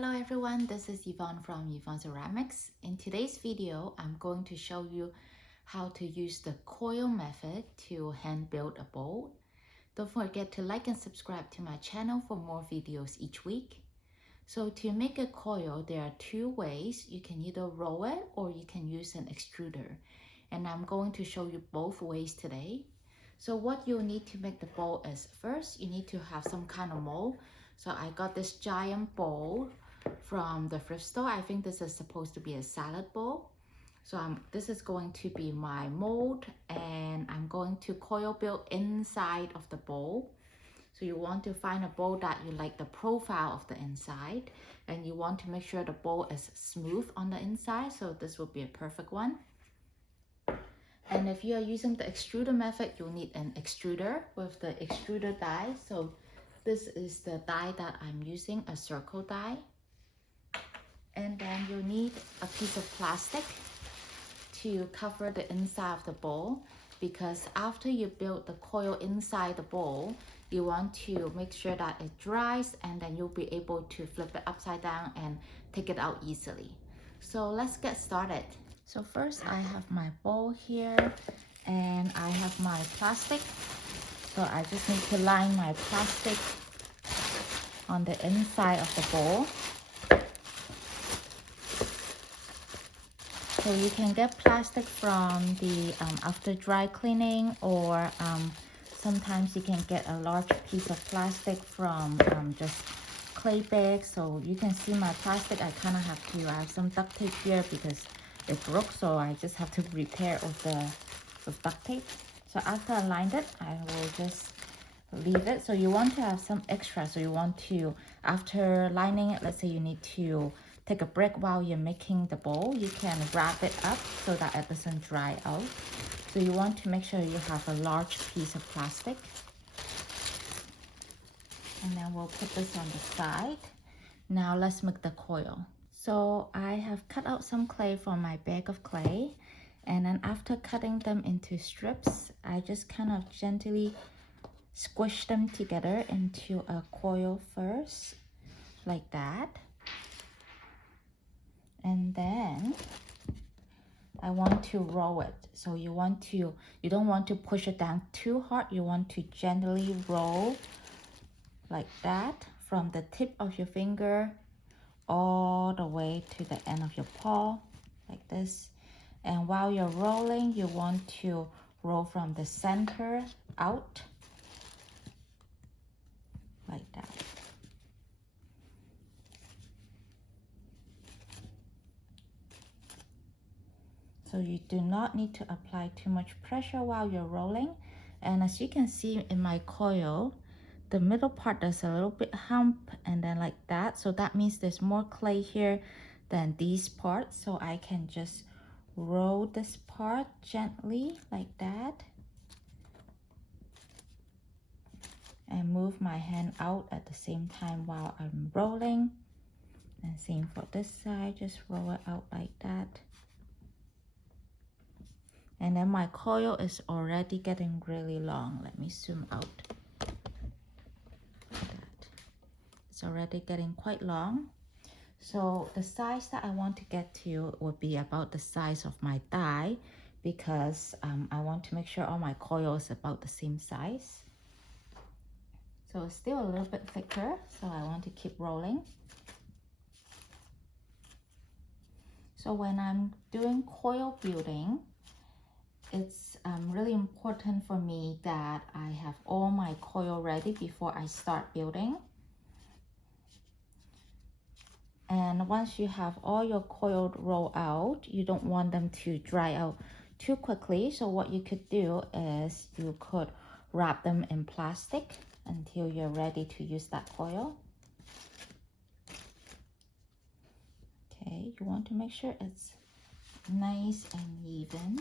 Hello everyone, this is Yvonne from yvonneceramics. In today's video, I'm going to show you how to use the coil method to hand build a bowl. Don't forget to like and subscribe to my channel for more videos each week. So to make a coil, there are two ways. You can either roll it or you can use an extruder. And I'm going to show you both ways today. So what you'll need to make the bowl is, first you need to have some kind of mold. So I got this giant bowl from the thrift store. I think this is supposed to be a salad bowl. So this is going to be my mold, and I'm going to coil build inside of the bowl. So you want to find a bowl that you like the profile of the inside, and you want to make sure the bowl is smooth on the inside. So this will be a perfect one. And if you are using the extruder method, you'll need an extruder with the extruder die. So this is the die that I'm using, a circle die. And then you'll need a piece of plastic to cover the inside of the bowl, because after you build the coil inside the bowl, you want to make sure that it dries, and then you'll be able to flip it upside down and take it out easily. So let's get started. So first I have my bowl here, and I have my plastic. So I just need to line my plastic on the inside of the bowl. So you can get plastic from the after dry cleaning, or sometimes you can get a large piece of plastic from just clay bags. So you can see my plastic, I kind of I have some duct tape here because it broke, so I just have to repair it with duct tape. So after I lined it, I will just leave it. So you want to have some extra. So you want to, after lining it, let's say you need to take a break while you're making the bowl, you can wrap it up so that it doesn't dry out. So you want to make sure you have a large piece of plastic. And then we'll put this on the side. Now let's make the coil. So I have cut out some clay from my bag of clay, and then after cutting them into strips, I just kind of gently squish them together into a coil first, like that. And then I want to roll it. So you don't want to push it down too hard. You want to gently roll like that from the tip of your finger all the way to the end of your paw, like this. And while you're rolling, you want to roll from the center out, like that. So you do not need to apply too much pressure while you're rolling. And as you can see in my coil, the middle part there's a little bit hump, and then like that. So that means there's more clay here than these parts. So I can just roll this part gently like that, and move my hand out at the same time while I'm rolling. And same for this side, just roll it out like that. And then my coil is already getting really long. Let me zoom out. It's already getting quite long. So the size that I want to get to would be about the size of my die, because I want to make sure all my coil is about the same size. So it's still a little bit thicker, so I want to keep rolling. So when I'm doing coil building, it's really important for me that I have all my coil ready before I start building. And once you have all your coil rolled out, you don't want them to dry out too quickly. So what you could do is you could wrap them in plastic until you're ready to use that coil. Okay, you want to make sure it's nice and even.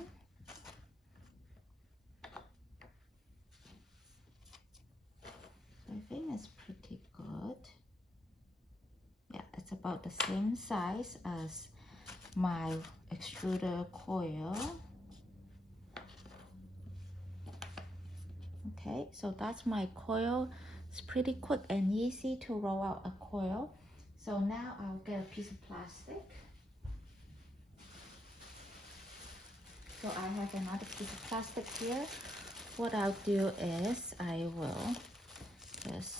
I think it's pretty good. Yeah, it's about the same size as my extruder coil. Okay, so that's my coil. It's pretty quick and easy to roll out a coil. So now I'll get a piece of plastic. So I have another piece of plastic here. What I'll do is I will just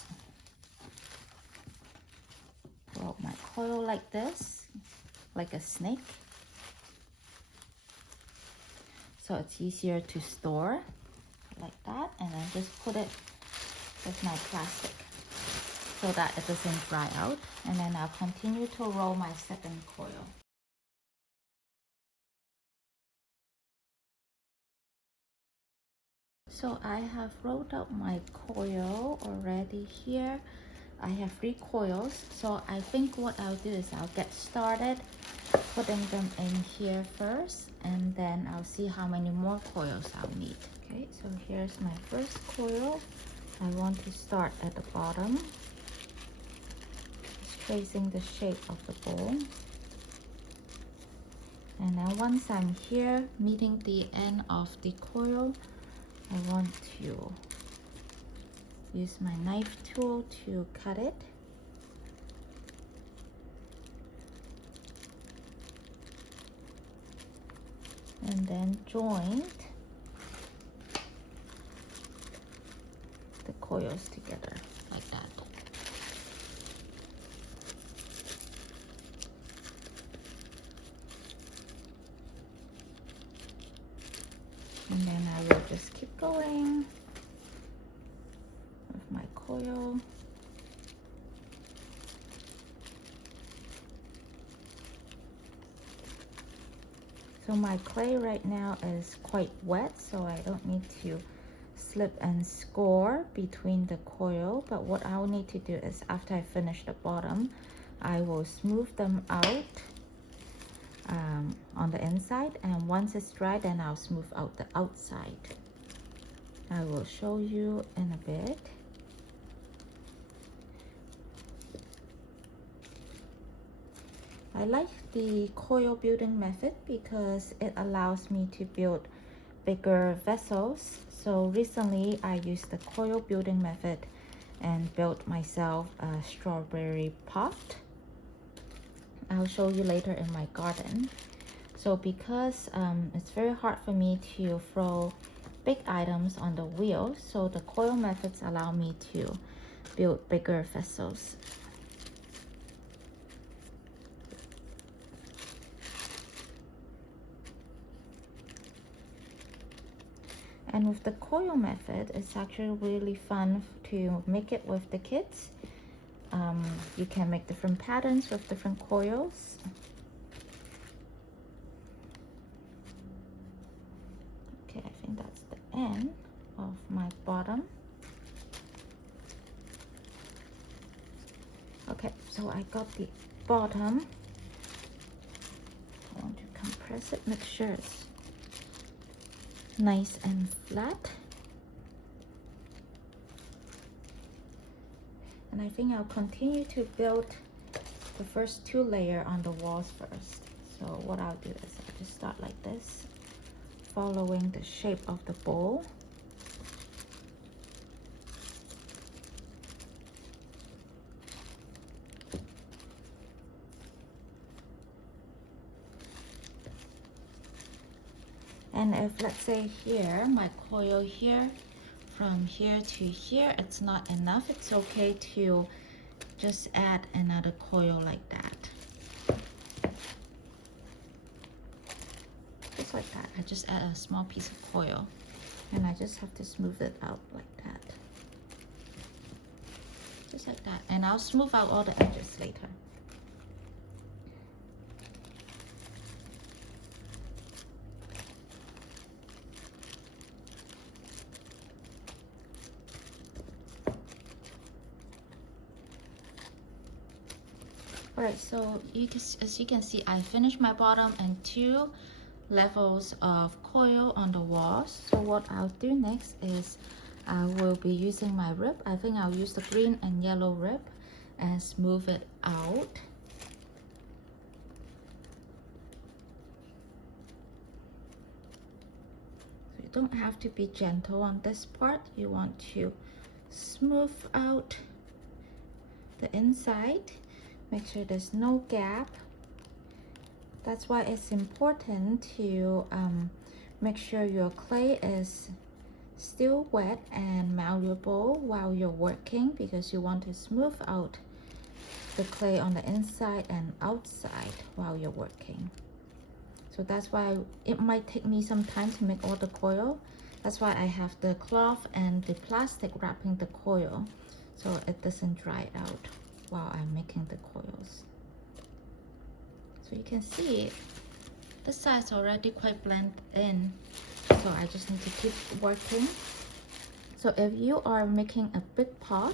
roll my coil like this, like a snake. So it's easier to store like that, and then just put it with my plastic so that it doesn't dry out. And then I'll continue to roll my second coil. So I have rolled out my coil already here. I have 3 coils, so I think what I'll do is I'll get started putting them in here first, and then I'll see how many more coils I'll need. Okay, so here's my first coil. I want to start at the bottom, just tracing the shape of the bowl. And then once I'm here, meeting the end of the coil, I want to use my knife tool to cut it. And then join the coils together like that. And then I will just keep going with my coil. So my clay right now is quite wet, so I don't need to slip and score between the coil. But what I'll need to do is after I finish the bottom, I will smooth them out on the inside, and once it's dry, then I'll smooth out the outside. I will show you in a bit. I like the coil building method because it allows me to build bigger vessels. So recently I used the coil building method and built myself a strawberry pot. I'll show you later in my garden. So because it's very hard for me to throw big items on the wheel, so the coil methods allow me to build bigger vessels. And with the coil method, it's actually really fun to make it with the kids. You can make different patterns with different coils. Okay, I think that's the end of my bottom. Okay, so I got the bottom. I want to compress it, make sure it's nice and flat. And I think I'll continue to build the first 2 layers on the walls first. So what I'll do is I'll just start like this, following the shape of the bowl. And if, let's say here, my coil here, from here to here, it's not enough, it's okay to just add another coil like that. Just like that. I just add a small piece of coil, and I just have to smooth it out like that. Just like that. And I'll smooth out all the edges later. Alright, so as you can see, I finished my bottom and 2 levels of coil on the walls. So what I'll do next is I will be using my rib. I think I'll use the green and yellow rib and smooth it out. So you don't have to be gentle on this part. You want to smooth out the inside Make sure there's no gap. That's why it's important to make sure your clay is still wet and malleable while you're working, because you want to smooth out the clay on the inside and outside while you're working. So that's why it might take me some time to make all the coil. That's why I have the cloth and the plastic wrapping the coil so it doesn't dry out while I'm making the coils. So you can see the side's already quite blended in, so I just need to keep working. So if you are making a big pot,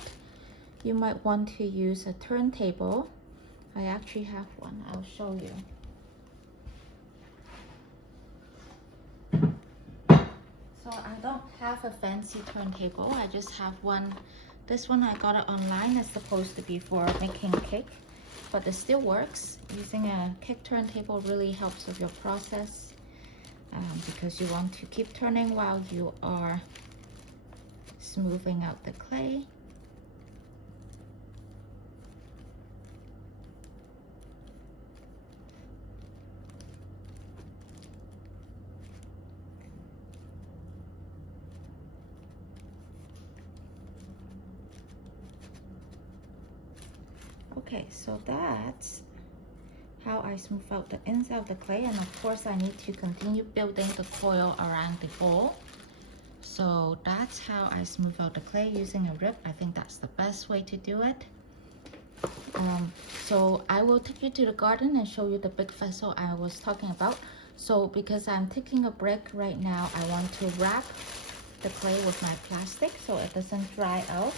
you might want to use a turntable. I actually have one, I'll show you. So I don't have a fancy turntable, I just have one. This one I got it online. It's supposed to be for making cake, but it still works. Using a cake turntable really helps with your process because you want to keep turning while you are smoothing out the clay. Okay, so that's how I smooth out the inside of the clay, and of course I need to continue building the coil around the bowl. So that's how I smooth out the clay using a rib. I think that's the best way to do it. So I will take you to the garden and show you the big vessel I was talking about. So because I'm taking a break right now, I want to wrap the clay with my plastic so it doesn't dry out.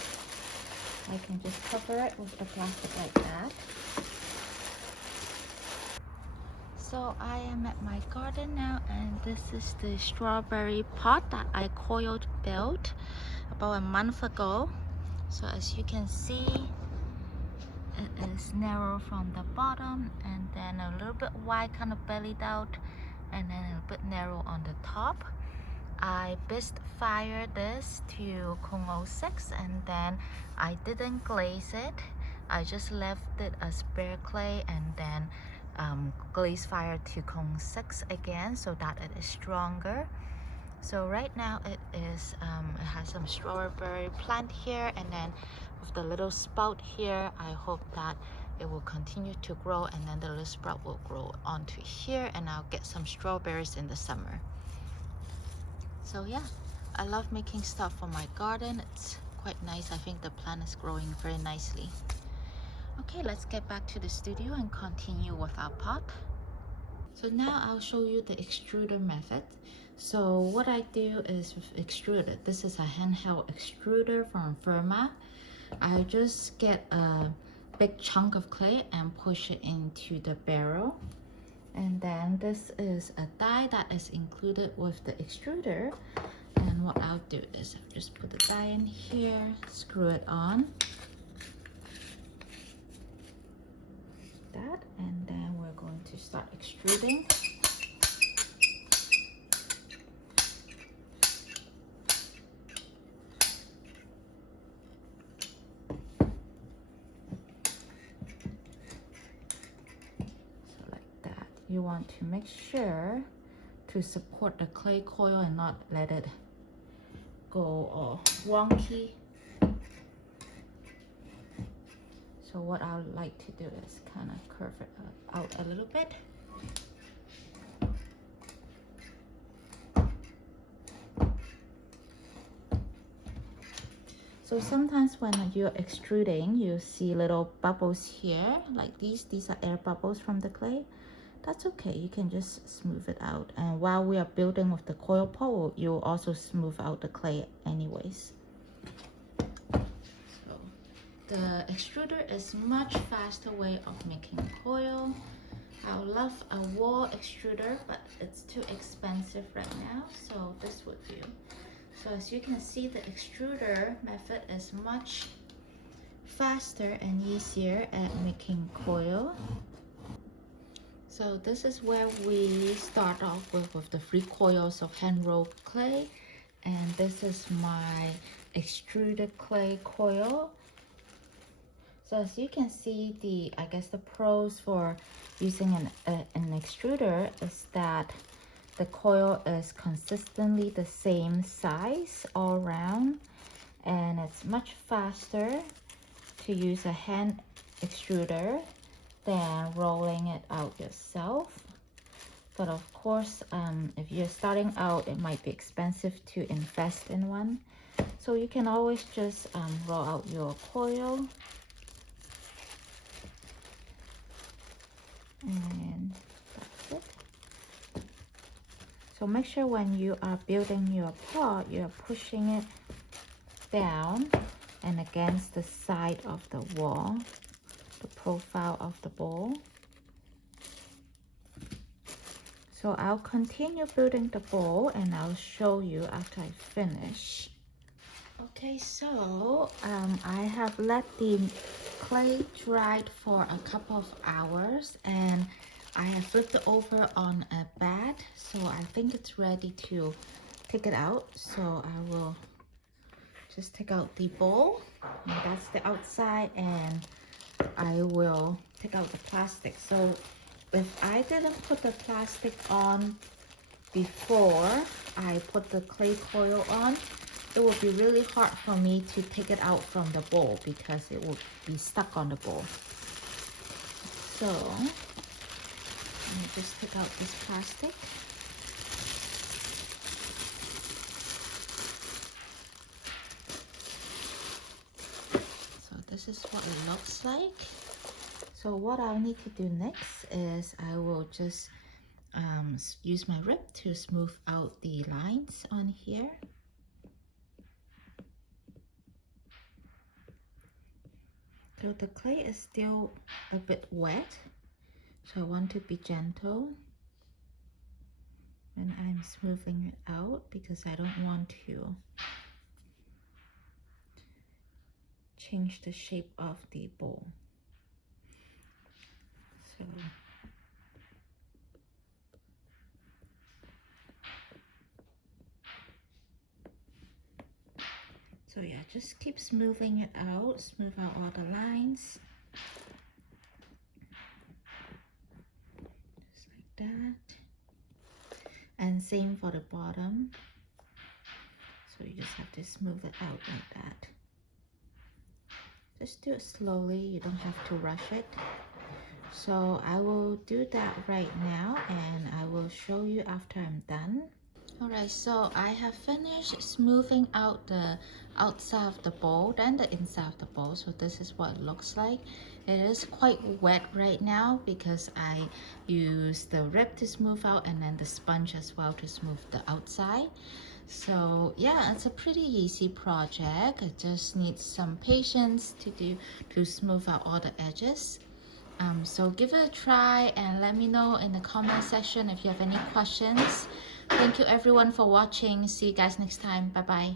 I can just cover it with the plastic like that. So I am at my garden now, and this is the strawberry pot that I coiled built about a month ago. So as you can see, it is narrow from the bottom and then a little bit wide, kind of bellied out, and then a bit narrow on the top. I bisque fired this to Kong 06 and then I didn't glaze it. I just left it as bare clay and then glaze fire to Kong 6 again so that it is stronger. So right now it is it has some strawberry plant here, and then with the little spout here, I hope that it will continue to grow, and then the little sprout will grow onto here, and I'll get some strawberries in the summer. So yeah, I love making stuff for my garden. It's quite nice. I think the plant is growing very nicely. Okay, let's get back to the studio and continue with our pot. So now I'll show you the extruder method. So what I do is with extruder, this is a handheld extruder from Firma. I just get a big chunk of clay and push it into the barrel. And then this is a die that is included with the extruder. And what I'll do is I'll just put the die in here, screw it on. That, and then we're going to start extruding. So like that. You want to make sure to support the clay coil and not let it go all wonky. So what I would like to do is kind of curve it out a little bit. So sometimes when you're extruding, you see little bubbles here, like these. These are air bubbles from the clay. That's okay, you can just smooth it out. And while we are building with the coil pole, you'll also smooth out the clay anyways. The extruder is much faster way of making coil. I would love a wall extruder, but it's too expensive right now, so this would do. So as you can see, the extruder method is much faster and easier at making coil. So this is where we start off with the 3 coils of hand rolled clay, and this is my extruded clay coil. So as you can see, I guess the pros for using an extruder is that the coil is consistently the same size all around, and it's much faster to use a hand extruder than rolling it out yourself. But of course, if you're starting out, it might be expensive to invest in one. So you can always just roll out your coil. And that's it. So make sure when you are building your pot, you're pushing it down and against the side of the wall, the profile of the bowl. So I'll continue building the bowl and I'll show you after I finish. Okay, so I have let the clay dried for a couple of hours and I have flipped it over on a bed, so I think it's ready to take it out. So I will just take out the bowl, and that's the outside, and I will take out the plastic. So if I didn't put the plastic on before I put the clay coil on, it would be really hard for me to take it out from the bowl because it would be stuck on the bowl. So let me just take out this plastic. So this is what it looks like. So what I'll need to do next is I will just use my rib to smooth out the lines on here. So the clay is still a bit wet, so I want to be gentle when I'm smoothing it out because I don't want to change the shape of the bowl. So yeah, just keep smoothing it out, smooth out all the lines. Just like that. And same for the bottom. So you just have to smooth it out like that. Just do it slowly, you don't have to rush it. So I will do that right now and I will show you after I'm done. Alright, so I have finished smoothing out the outside of the bowl and the inside of the bowl. So this is what it looks like. It is quite wet right now because I used the rib to smooth out and then the sponge as well to smooth the outside. So yeah, it's a pretty easy project. It just needs some patience to smooth out all the edges. So give it a try and let me know in the comment section if you have any questions. Thank you everyone for watching. See you guys next time. Bye bye.